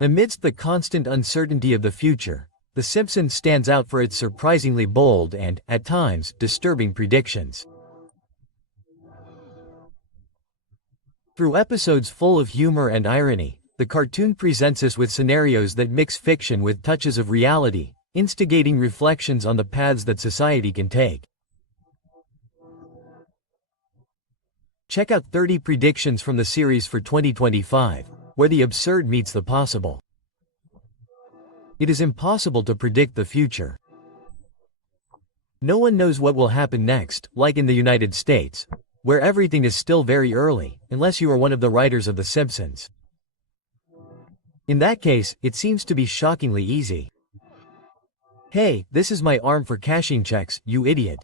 Amidst the constant uncertainty of the future, The Simpsons stands out for its surprisingly bold and, at times, disturbing predictions. Through episodes full of humor and irony, the cartoon presents us with scenarios that mix fiction with touches of reality, instigating reflections on the paths that society can take. Check out 30 predictions from the series for 2025, where the absurd meets the possible. It is impossible to predict the future. No one knows what will happen next, like in the United States, where everything is still very early, unless you are one of the writers of The Simpsons. In that case, it seems to be shockingly easy. Hey, this is my arm for cashing checks, you idiot.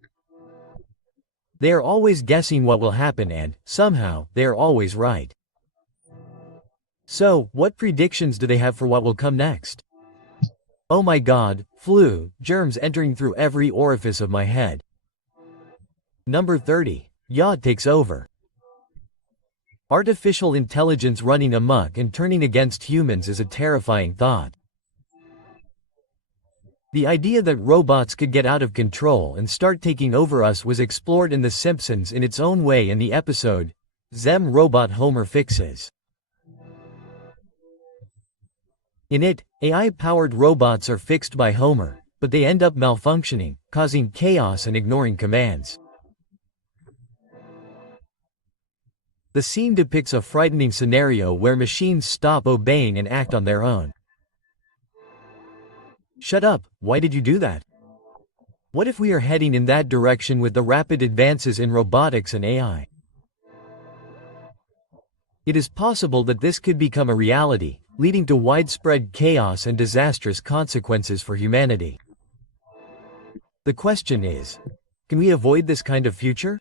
They are always guessing what will happen and, somehow, they are always right. So, what predictions do they have for what will come next? Oh my god, flu, germs entering through every orifice of my head. Number 30. Yacht takes over. Artificial intelligence running amok and turning against humans is a terrifying thought. The idea that robots could get out of control and start taking over us was explored in The Simpsons in its own way in the episode, Them Robot Homer Fixes. In it, AI-powered robots are fixed by Homer, but they end up malfunctioning, causing chaos and ignoring commands. The scene depicts a frightening scenario where machines stop obeying and act on their own. Shut up, why did you do that? What if we are heading in that direction with the rapid advances in robotics and AI? It is possible that this could become a reality, leading to widespread chaos and disastrous consequences for humanity. The question is, can we avoid this kind of future?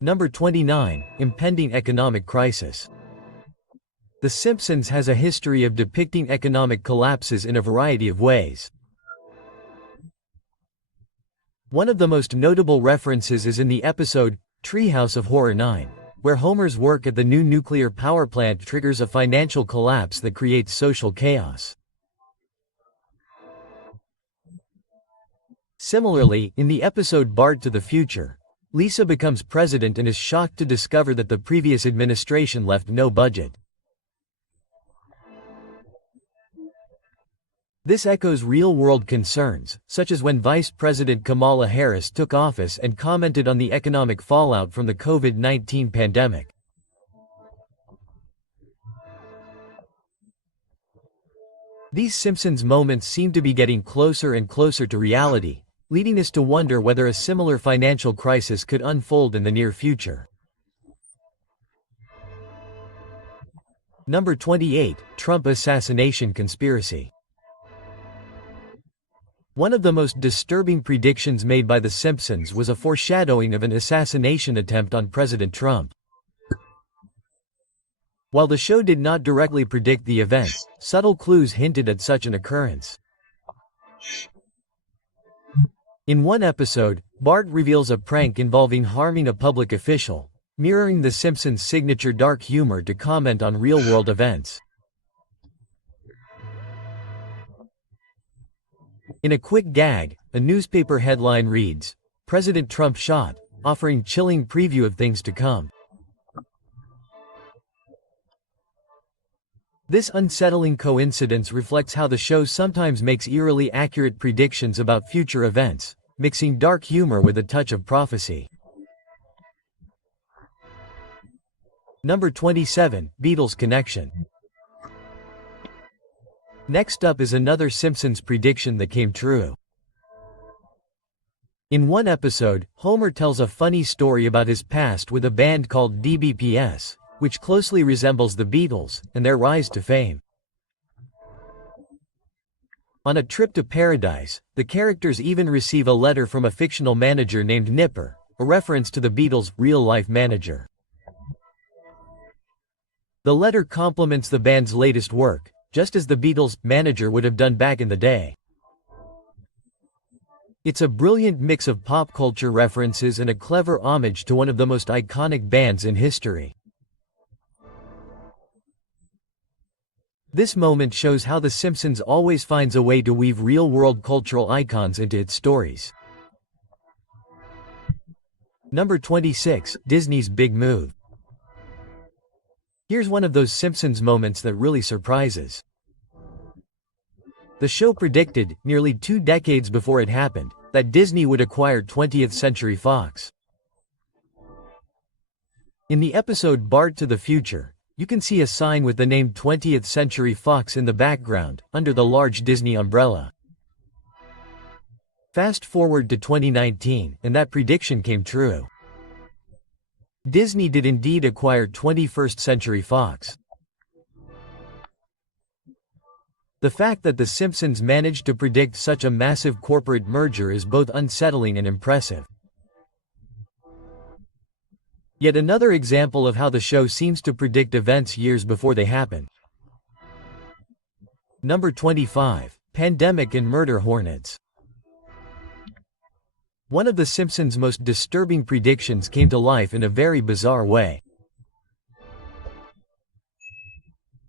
Number 29. Impending economic crisis. The Simpsons has a history of depicting economic collapses in a variety of ways. One of the most notable references is in the episode, Treehouse of Horror 9, where Homer's work at the new nuclear power plant triggers a financial collapse that creates social chaos. Similarly, in the episode Bart to the Future, Lisa becomes president and is shocked to discover that the previous administration left no budget. This echoes real-world concerns, such as when Vice President Kamala Harris took office and commented on the economic fallout from the COVID-19 pandemic. These Simpsons moments seem to be getting closer and closer to reality, leading us to wonder whether a similar financial crisis could unfold in the near future. Number 28. Trump assassination conspiracy. One of the most disturbing predictions made by The Simpsons was a foreshadowing of an assassination attempt on President Trump. While the show did not directly predict the event, subtle clues hinted at such an occurrence. In one episode, Bart reveals a prank involving harming a public official, mirroring The Simpsons' signature dark humor to comment on real-world events. In a quick gag, a newspaper headline reads, "President Trump shot," offering chilling preview of things to come. This unsettling coincidence reflects how the show sometimes makes eerily accurate predictions about future events, mixing dark humor with a touch of prophecy. Number 27. Beatles connection. Next up is another Simpsons prediction that came true. In one episode, Homer tells a funny story about his past with a band called DBPS, which closely resembles the Beatles and their rise to fame. On a trip to paradise, the characters even receive a letter from a fictional manager named Nipper, a reference to the Beatles' real-life manager. The letter compliments the band's latest work, just as the Beatles' manager would have done back in the day. It's a brilliant mix of pop culture references and a clever homage to one of the most iconic bands in history. This moment shows how The Simpsons always finds a way to weave real-world cultural icons into its stories. Number 26, Disney's big move. Here's one of those Simpsons moments that really surprises. The show predicted, nearly 2 decades before it happened, that Disney would acquire 20th Century Fox. In the episode Bart to the Future, you can see a sign with the name 20th Century Fox in the background, under the large Disney umbrella. Fast forward to 2019, and that prediction came true. Disney did indeed acquire 21st Century Fox. The fact that The Simpsons managed to predict such a massive corporate merger is both unsettling and impressive. Yet another example of how the show seems to predict events years before they happen. Number 25, Pandemic and Murder Hornets. One of The Simpsons' most disturbing predictions came to life in a very bizarre way.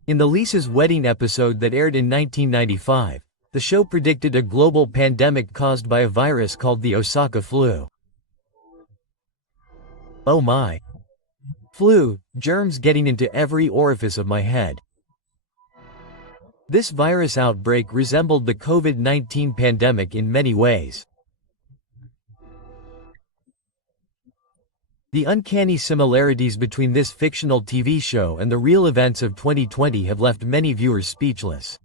In the Lisa's Wedding episode that aired in 1995, the show predicted a global pandemic caused by a virus called the Osaka flu. Oh my. Flu, germs getting into every orifice of my head. This virus outbreak resembled the COVID-19 pandemic in many ways. The uncanny similarities between this fictional TV show and the real events of 2020 have left many viewers speechless.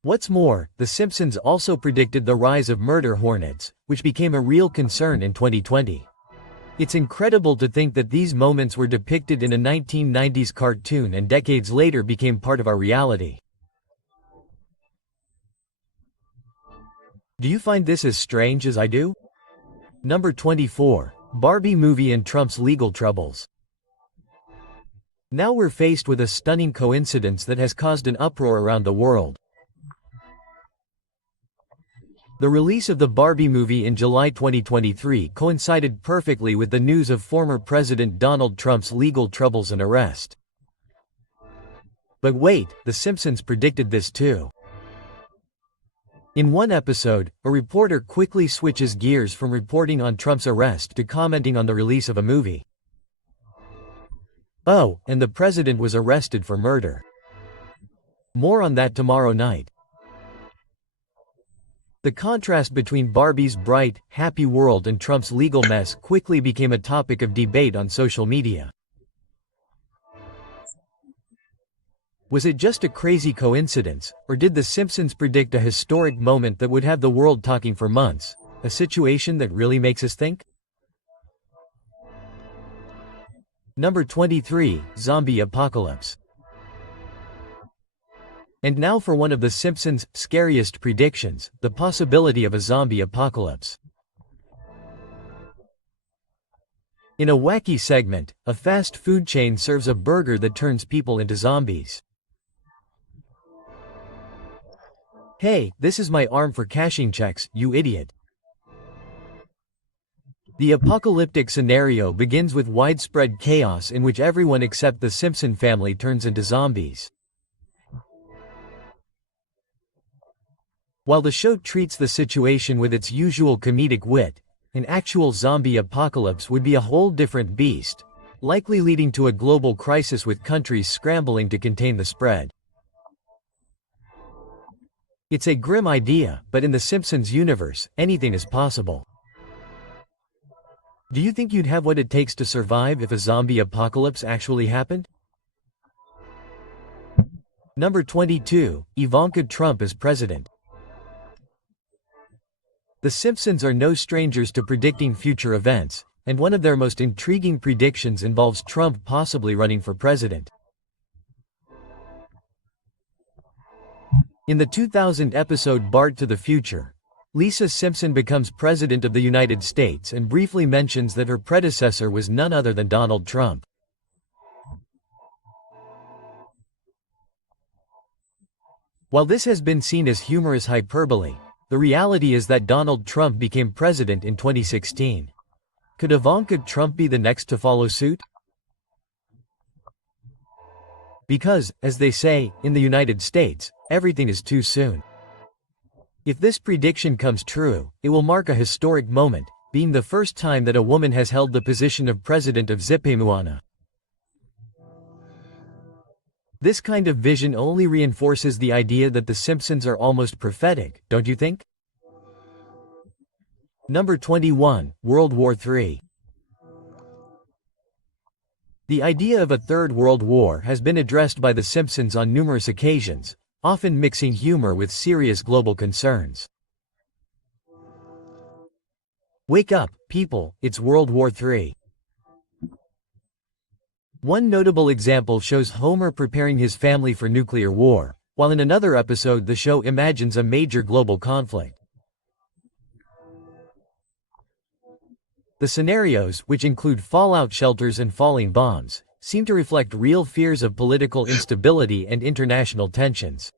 What's more, The Simpsons also predicted the rise of murder hornets, which became a real concern in 2020. It's incredible to think that these moments were depicted in a 1990s cartoon and decades later became part of our reality. Do you find this as strange as I do? Number 24, Barbie movie and Trump's legal troubles. Now we're faced with a stunning coincidence that has caused an uproar around the world. The release of the Barbie movie in July 2023 coincided perfectly with the news of former President Donald Trump's legal troubles and arrest. But wait, The Simpsons predicted this too. In one episode, a reporter quickly switches gears from reporting on Trump's arrest to commenting on the release of a movie. Oh, and the president was arrested for murder. More on that tomorrow night. The contrast between Barbie's bright, happy world and Trump's legal mess quickly became a topic of debate on social media. Was it just a crazy coincidence, or did The Simpsons predict a historic moment that would have the world talking for months, a situation that really makes us think? Number 23, Zombie Apocalypse. And now for one of The Simpsons' scariest predictions, the possibility of a zombie apocalypse. In a wacky segment, a fast food chain serves a burger that turns people into zombies. Hey, this is my arm for cashing checks, you idiot. The apocalyptic scenario begins with widespread chaos in which everyone except the Simpson family turns into zombies. While the show treats the situation with its usual comedic wit, an actual zombie apocalypse would be a whole different beast, likely leading to a global crisis with countries scrambling to contain the spread. It's a grim idea, but in the Simpsons universe, anything is possible. Do you think you'd have what it takes to survive if a zombie apocalypse actually happened? Number 22, Ivanka Trump as president. The Simpsons are no strangers to predicting future events, and one of their most intriguing predictions involves Trump possibly running for president. In the 2000 episode Bart to the Future, Lisa Simpson becomes President of the United States and briefly mentions that her predecessor was none other than Donald Trump. While this has been seen as humorous hyperbole, the reality is that Donald Trump became president in 2016. Could Ivanka Trump be the next to follow suit? Because, as they say, in the United States, everything is too soon. If this prediction comes true, it will mark a historic moment, being the first time that a woman has held the position of president of Zipamuana. This kind of vision only reinforces the idea that the Simpsons are almost prophetic, don't you think? Number 21, World War III. The idea of a Third World War has been addressed by The Simpsons on numerous occasions, often mixing humor with serious global concerns. Wake up, people, it's World War III. One notable example shows Homer preparing his family for nuclear war, while in another episode the show imagines a major global conflict. The scenarios, which include fallout shelters and falling bombs, seem to reflect real fears of political instability and international tensions.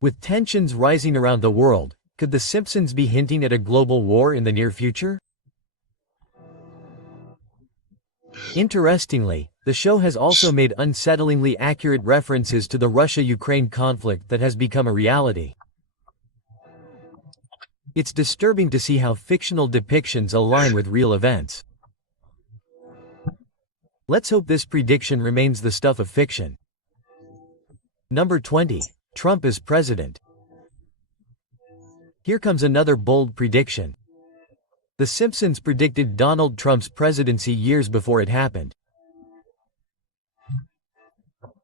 With tensions rising around the world, could The Simpsons be hinting at a global war in the near future? Interestingly, the show has also made unsettlingly accurate references to the Russia-Ukraine conflict that has become a reality. It's disturbing to see how fictional depictions align with real events. Let's hope this prediction remains the stuff of fiction. Number 20. Trump as president. Here comes another bold prediction. The Simpsons predicted Donald Trump's presidency years before it happened.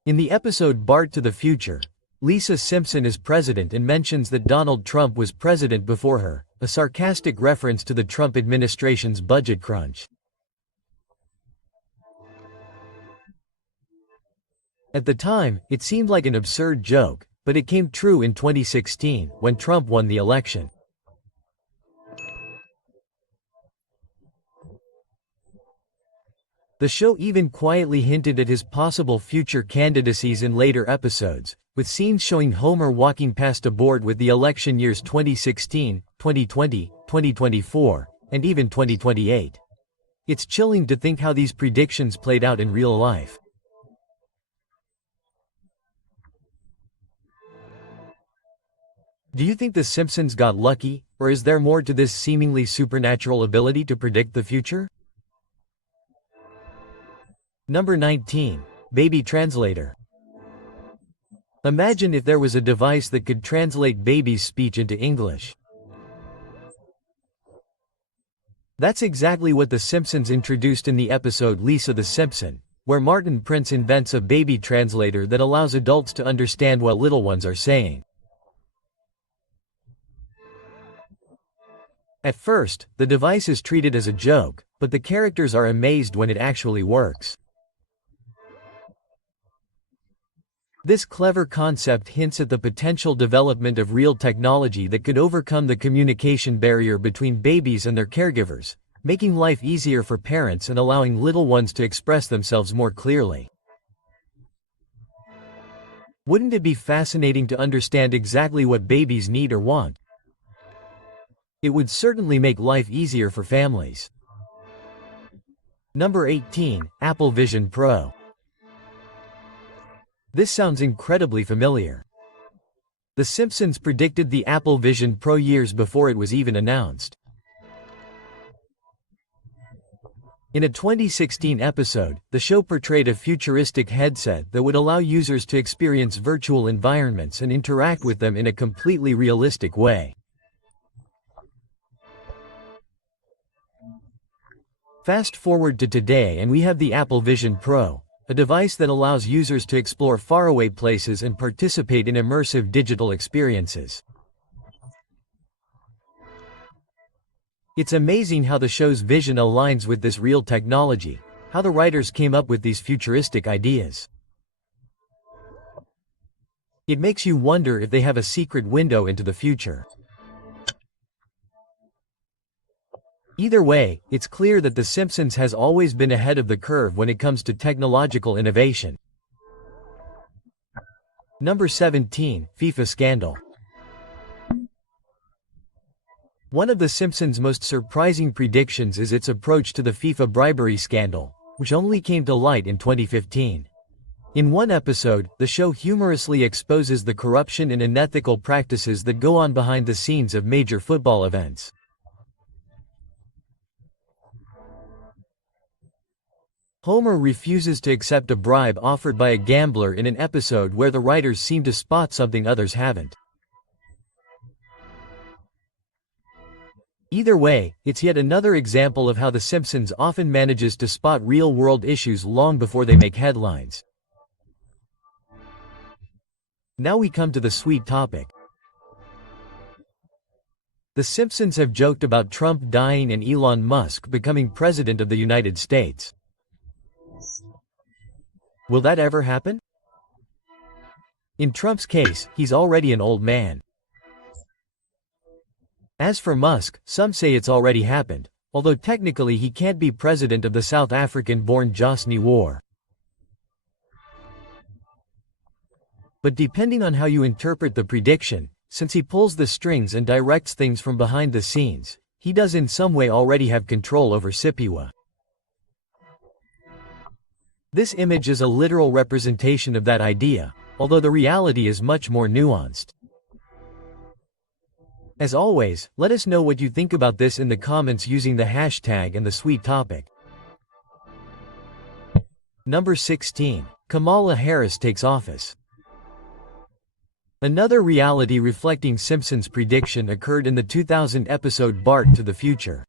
In the episode Bart to the Future, Lisa Simpson is president and mentions that Donald Trump was president before her, a sarcastic reference to the Trump administration's budget crunch. At the time, it seemed like an absurd joke, but it came true in 2016, when Trump won the election. The show even quietly hinted at his possible future candidacies in later episodes, with scenes showing Homer walking past a board with the election years 2016, 2020, 2024, and even 2028. It's chilling to think how these predictions played out in real life. Do you think The Simpsons got lucky, or is there more to this seemingly supernatural ability to predict the future? Number 19. Baby Translator. Imagine if there was a device that could translate baby's speech into English. That's exactly what The Simpsons introduced in the episode Lisa the Simpson, where Martin Prince invents a baby translator that allows adults to understand what little ones are saying. At first, the device is treated as a joke, but the characters are amazed when it actually works. This clever concept hints at the potential development of real technology that could overcome the communication barrier between babies and their caregivers, making life easier for parents and allowing little ones to express themselves more clearly. Wouldn't it be fascinating to understand exactly what babies need or want? It would certainly make life easier for families. Number 18. Apple Vision Pro. This sounds incredibly familiar. The Simpsons predicted the Apple Vision Pro years before it was even announced. In a 2016 episode, the show portrayed a futuristic headset that would allow users to experience virtual environments and interact with them in a completely realistic way. Fast forward to today and we have the Apple Vision Pro, a device that allows users to explore faraway places and participate in immersive digital experiences. It's amazing how the show's vision aligns with this real technology, how the writers came up with these futuristic ideas. It makes you wonder if they have a secret window into the future. Either way, it's clear that The Simpsons has always been ahead of the curve when it comes to technological innovation. Number 17. FIFA Scandal. One of The Simpsons' most surprising predictions is its approach to the FIFA bribery scandal, which only came to light in 2015. In one episode, the show humorously exposes the corruption and unethical practices that go on behind the scenes of major football events. Homer refuses to accept a bribe offered by a gambler in an episode where the writers seem to spot something others haven't. Either way, it's yet another example of how The Simpsons often manages to spot real-world issues long before they make headlines. Now we come to the sweet topic. The Simpsons have joked about Trump dying and Elon Musk becoming president of the United States. Will that ever happen? In Trump's case, he's already an old man. As for Musk, some say it's already happened, although technically he can't be president of the South African-born Josny War. But depending on how you interpret the prediction, since he pulls the strings and directs things from behind the scenes, he does in some way already have control over Sipiwa. This image is a literal representation of that idea, although the reality is much more nuanced. As always, let us know what you think about this in the comments using the hashtag and the sweet topic. Number 16. Kamala Harris takes office. Another reality reflecting Simpsons' prediction occurred in the 2000 episode Bart to the Future.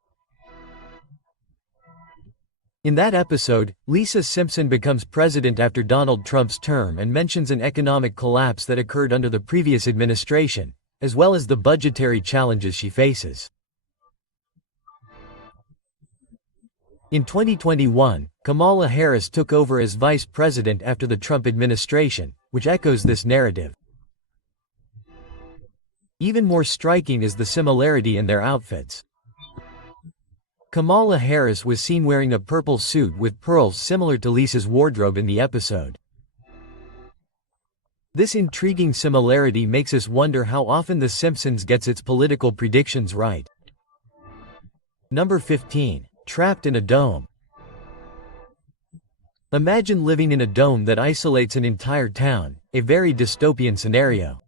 In that episode, Lisa Simpson becomes president after Donald Trump's term and mentions an economic collapse that occurred under the previous administration, as well as the budgetary challenges she faces. In 2021, Kamala Harris took over as vice president after the Trump administration, which echoes this narrative. Even more striking is the similarity in their outfits. Kamala Harris was seen wearing a purple suit with pearls similar to Lisa's wardrobe in the episode. This intriguing similarity makes us wonder how often The Simpsons gets its political predictions right. Number 15. Trapped in a dome. Imagine living in a dome that isolates an entire town, a very dystopian scenario.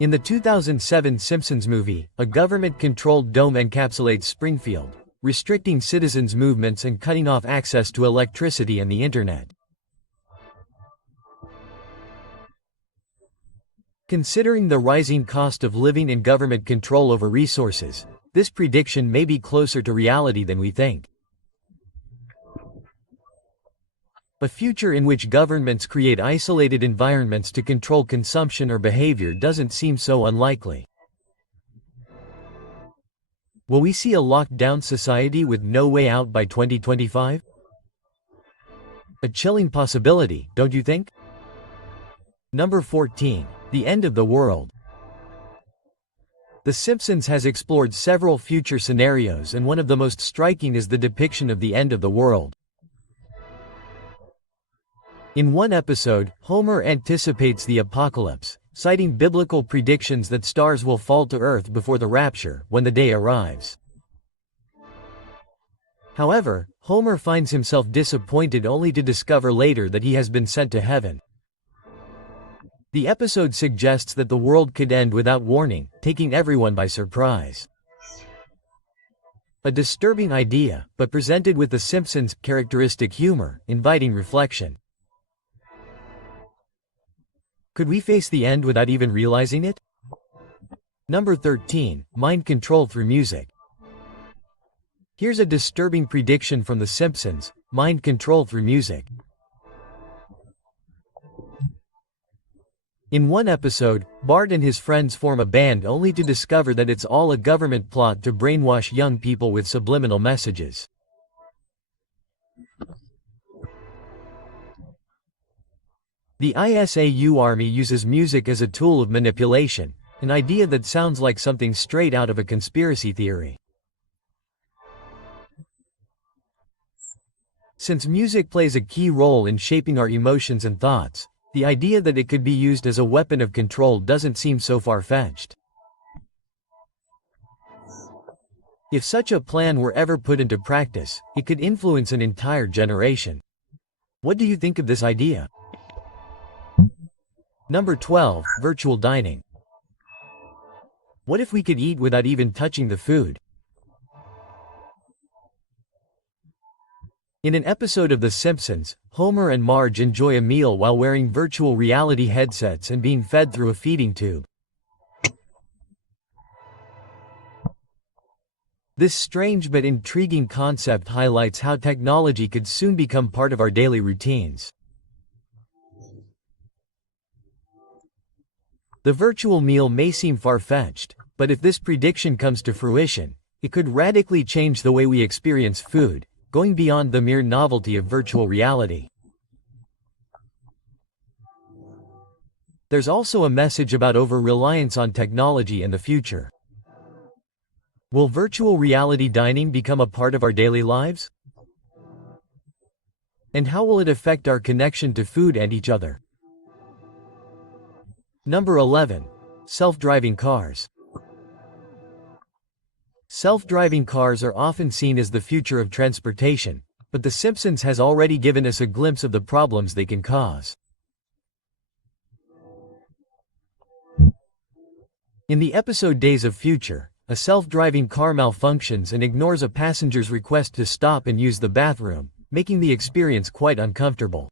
In the 2007 Simpsons movie, a government-controlled dome encapsulates Springfield, restricting citizens' movements and cutting off access to electricity and the internet. Considering the rising cost of living and government control over resources, this prediction may be closer to reality than we think. A future in which governments create isolated environments to control consumption or behavior doesn't seem so unlikely. Will we see a locked-down society with no way out by 2025? A chilling possibility, don't you think? Number 14. The end of the world. The Simpsons has explored several future scenarios, and one of the most striking is the depiction of the end of the world. In one episode, Homer anticipates the apocalypse, citing biblical predictions that stars will fall to Earth before the rapture, when the day arrives. However, Homer finds himself disappointed only to discover later that he has been sent to heaven. The episode suggests that the world could end without warning, taking everyone by surprise. A disturbing idea, but presented with The Simpsons' characteristic humor, inviting reflection. Could we face the end without even realizing it? Number 13. Mind control through music. Here's a disturbing prediction from The Simpsons: mind control through music. In one episode, Bart and his friends form a band only to discover that it's all a government plot to brainwash young people with subliminal messages. The ISAU Army uses music as a tool of manipulation, an idea that sounds like something straight out of a conspiracy theory. Since music plays a key role in shaping our emotions and thoughts, The idea that it could be used as a weapon of control doesn't seem so far-fetched. If such a plan were ever put into practice, it could influence an entire generation. What do you think of this idea? Number 12, virtual dining. What if we could eat without even touching the food? In an episode of The Simpsons, Homer and Marge enjoy a meal while wearing virtual reality headsets and being fed through a feeding tube. This strange but intriguing concept highlights how technology could soon become part of our daily routines. The virtual meal may seem far-fetched, but if this prediction comes to fruition, it could radically change the way we experience food, going beyond the mere novelty of virtual reality. There's also a message about over-reliance on technology in the future. Will virtual reality dining become a part of our daily lives? And how will it affect our connection to food and each other? Number 11. Self-driving cars. Self-driving cars are often seen as the future of transportation, but The Simpsons has already given us a glimpse of the problems they can cause. In the episode Days of Future, a self-driving car malfunctions and ignores a passenger's request to stop and use the bathroom, making the experience quite uncomfortable.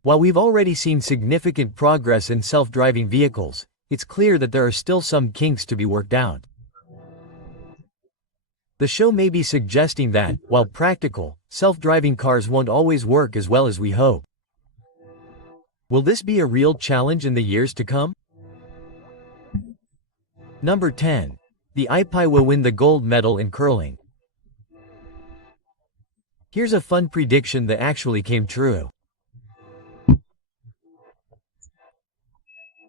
While we've already seen significant progress in self-driving vehicles, it's clear that there are still some kinks to be worked out. The show may be suggesting that, while practical, self-driving cars won't always work as well as we hope. Will this be a real challenge in the years to come? Number 10. The iPi will win the gold medal in curling. Here's a fun prediction that actually came true.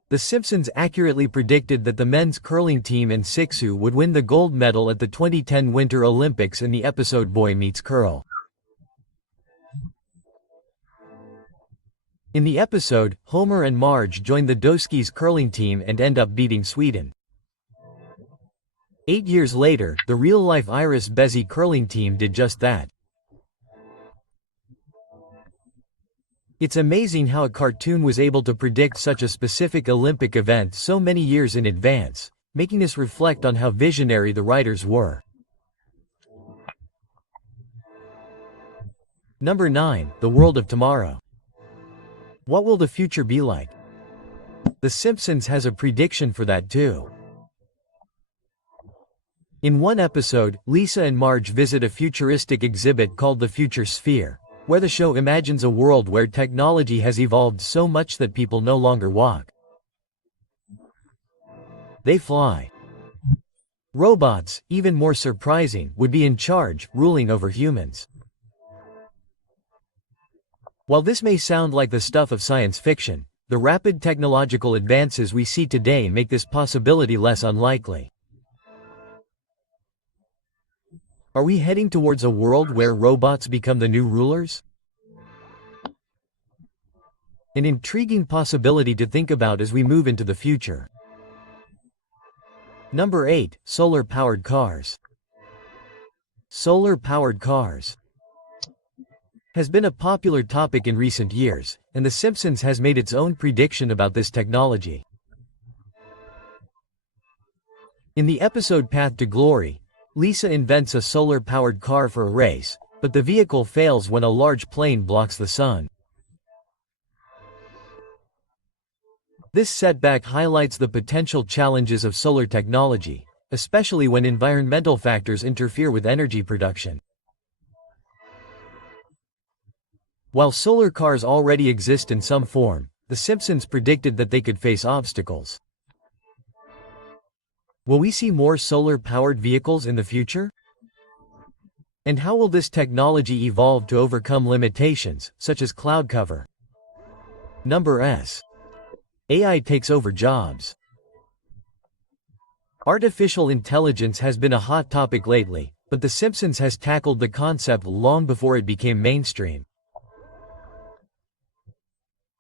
The Simpsons accurately predicted that the men's curling team in Sixu would win the gold medal at the 2010 Winter Olympics in the episode Boy Meets Curl. In the episode, Homer and Marge join the Doskis curling team and end up beating Sweden. 8 years later, the real-life Iris Bezzy curling team did just that. It's amazing how a cartoon was able to predict such a specific Olympic event so many years in advance, making us reflect on how visionary the writers were. Number 9. The world of tomorrow. What will the future be like? The Simpsons has a prediction for that too. In one episode, Lisa and Marge visit a futuristic exhibit called the Future Sphere, where the show imagines a world where technology has evolved so much that people no longer walk. They fly. Robots, even more surprising, would be in charge, ruling over humans. While this may sound like the stuff of science fiction, the rapid technological advances we see today make this possibility less unlikely. Are we heading towards a world where robots become the new rulers? An intriguing possibility to think about as we move into the future. Number 8. Solar-powered cars. Solar-powered cars has been a popular topic in recent years, and The Simpsons has made its own prediction about this technology. In the episode Path to Glory, Lisa invents a solar-powered car for a race, but the vehicle fails when a large plane blocks the sun. This setback highlights the potential challenges of solar technology, especially when environmental factors interfere with energy production. While solar cars already exist in some form, The Simpsons predicted that they could face obstacles. Will we see more solar-powered vehicles in the future? And how will this technology evolve to overcome limitations, such as cloud cover? Number S. AI takes over jobs. Artificial intelligence has been a hot topic lately, but The Simpsons has tackled the concept long before it became mainstream.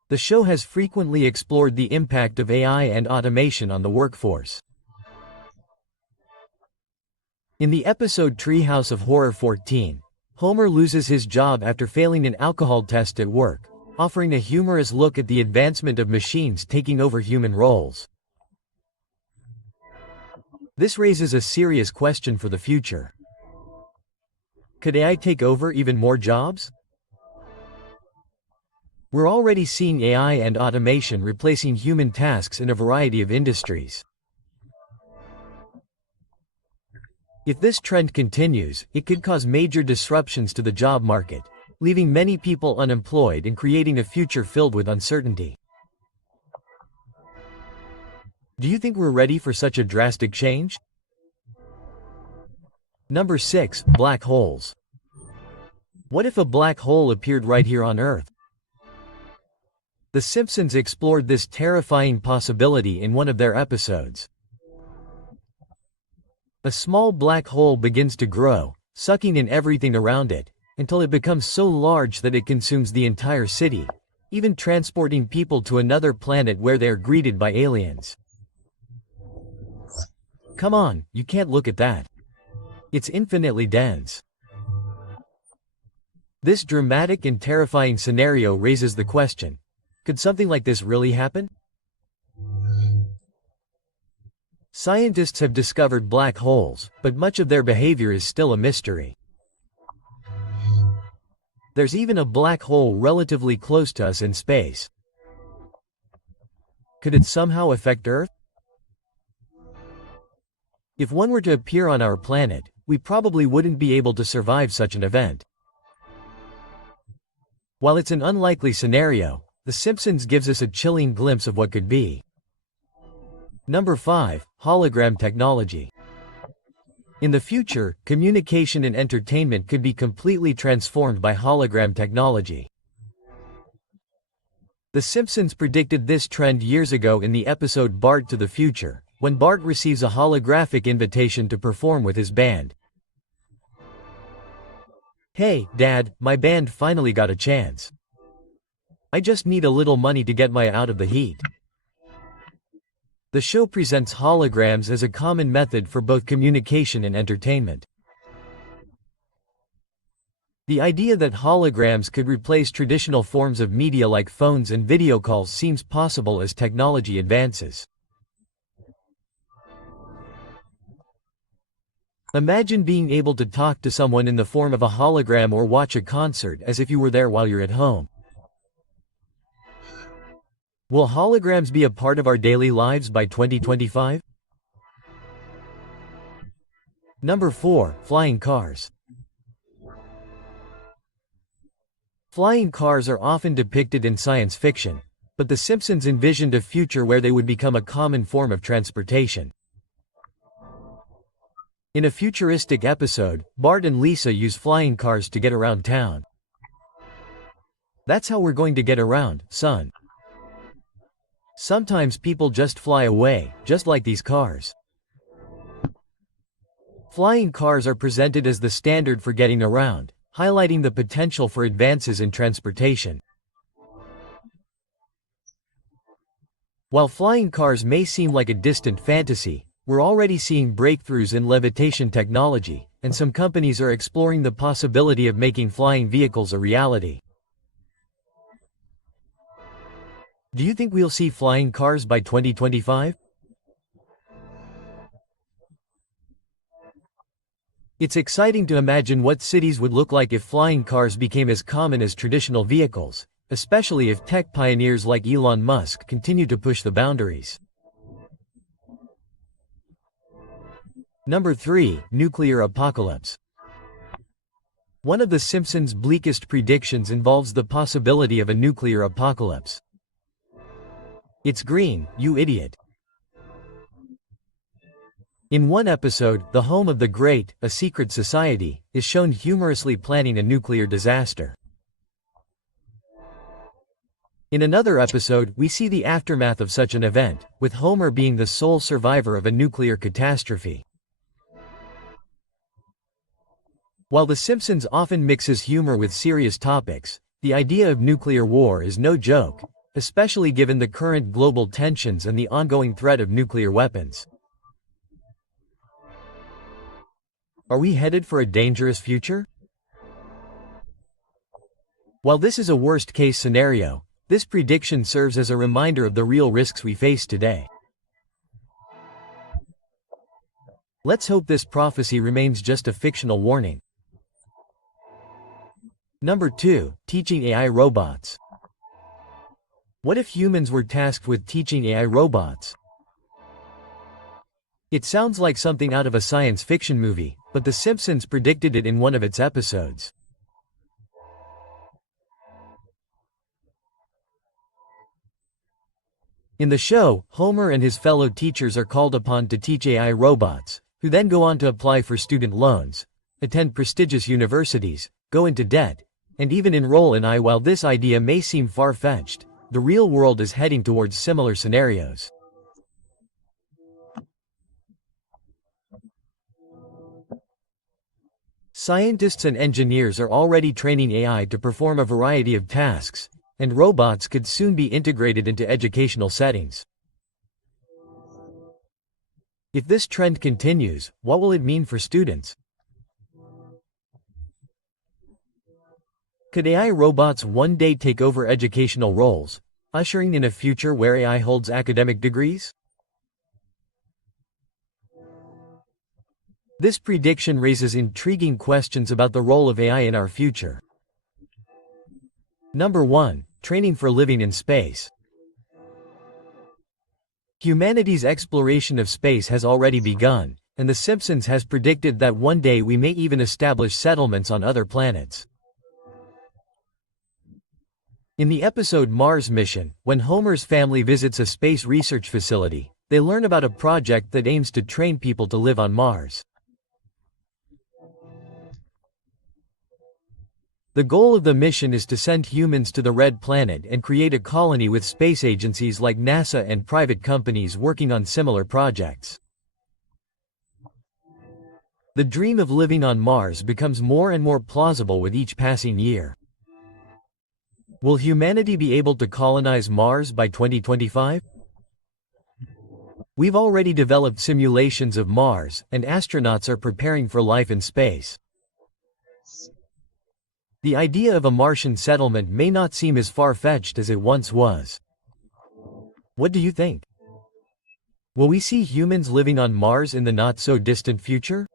The show has frequently explored the impact of AI and automation on the workforce. In the episode Treehouse of Horror 14, Homer loses his job after failing an alcohol test at work, offering a humorous look at the advancement of machines taking over human roles. This raises a serious question for the future. Could AI take over even more jobs? We're already seeing AI and automation replacing human tasks in a variety of industries. If this trend continues, it could cause major disruptions to the job market, leaving many people unemployed and creating a future filled with uncertainty. Do you think we're ready for such a drastic change? Number 6. Black holes. What if a black hole appeared right here on Earth? The Simpsons explored this terrifying possibility in one of their episodes. A small black hole begins to grow, sucking in everything around it, until it becomes so large that it consumes the entire city, even transporting people to another planet where they are greeted by aliens. Come on, you can't look at that. It's infinitely dense. This dramatic and terrifying scenario raises the question, could something like this really happen? Scientists have discovered black holes, but much of their behavior is still a mystery. There's even a black hole relatively close to us in space. Could it somehow affect Earth? If one were to appear on our planet, we probably wouldn't be able to survive such an event. While it's an unlikely scenario, The Simpsons gives us a chilling glimpse of what could be. Number 5. Hologram technology. In the future, communication and entertainment could be completely transformed by hologram technology. The Simpsons predicted this trend years ago in the episode Bart to the Future, when Bart receives a holographic invitation to perform with his band. "Hey, Dad, my band finally got a chance. I just need a little money to get my out of the heat." The show presents holograms as a common method for both communication and entertainment. The idea that holograms could replace traditional forms of media like phones and video calls seems possible as technology advances. Imagine being able to talk to someone in the form of a hologram or watch a concert as if you were there while you're at home. Will holograms be a part of our daily lives by 2025? Number 4. Flying cars. Flying cars are often depicted in science fiction, but The Simpsons envisioned a future where they would become a common form of transportation. In a futuristic episode, Bart and Lisa use flying cars to get around town. "That's how we're going to get around, son. Sometimes people just fly away, just like these cars." Flying cars are presented as the standard for getting around, highlighting the potential for advances in transportation. While flying cars may seem like a distant fantasy, we're already seeing breakthroughs in levitation technology, and some companies are exploring the possibility of making flying vehicles a reality. Do you think we'll see flying cars by 2025? It's exciting to imagine what cities would look like if flying cars became as common as traditional vehicles, especially if tech pioneers like Elon Musk continue to push the boundaries. Number 3. Nuclear apocalypse. One of The Simpsons' bleakest predictions involves the possibility of a nuclear apocalypse. "It's green, you idiot." In one episode, the home of the Great, a secret society, is shown humorously planning a nuclear disaster. In another episode, we see the aftermath of such an event, with Homer being the sole survivor of a nuclear catastrophe. While The Simpsons often mixes humor with serious topics, the idea of nuclear war is no joke, especially given the current global tensions and the ongoing threat of nuclear weapons. Are we headed for a dangerous future? While this is a worst-case scenario, this prediction serves as a reminder of the real risks we face today. Let's hope this prophecy remains just a fictional warning. Number 2. Teaching AI robots. What if humans were tasked with teaching AI robots? It sounds like something out of a science fiction movie, but The Simpsons predicted it in one of its episodes. In the show, Homer and his fellow teachers are called upon to teach AI robots, who then go on to apply for student loans, attend prestigious universities, go into debt, and even enroll in AI. While this idea may seem far-fetched, the real world is heading towards similar scenarios. Scientists and engineers are already training AI to perform a variety of tasks, and robots could soon be integrated into educational settings. If this trend continues, what will it mean for students? Could AI robots one day take over educational roles, ushering in a future where AI holds academic degrees? This prediction raises intriguing questions about the role of AI in our future. Number 1. Training for living in space. Humanity's exploration of space has already begun, and The Simpsons has predicted that one day we may even establish settlements on other planets. In the episode Mars Mission, when Homer's family visits a space research facility, they learn about a project that aims to train people to live on Mars. The goal of the mission is to send humans to the Red Planet and create a colony with space agencies like NASA and private companies working on similar projects. The dream of living on Mars becomes more and more plausible with each passing year. Will humanity be able to colonize Mars by 2025? We've already developed simulations of Mars, and astronauts are preparing for life in space. The idea of a Martian settlement may not seem as far-fetched as it once was. What do you think? Will we see humans living on Mars in the not-so-distant future?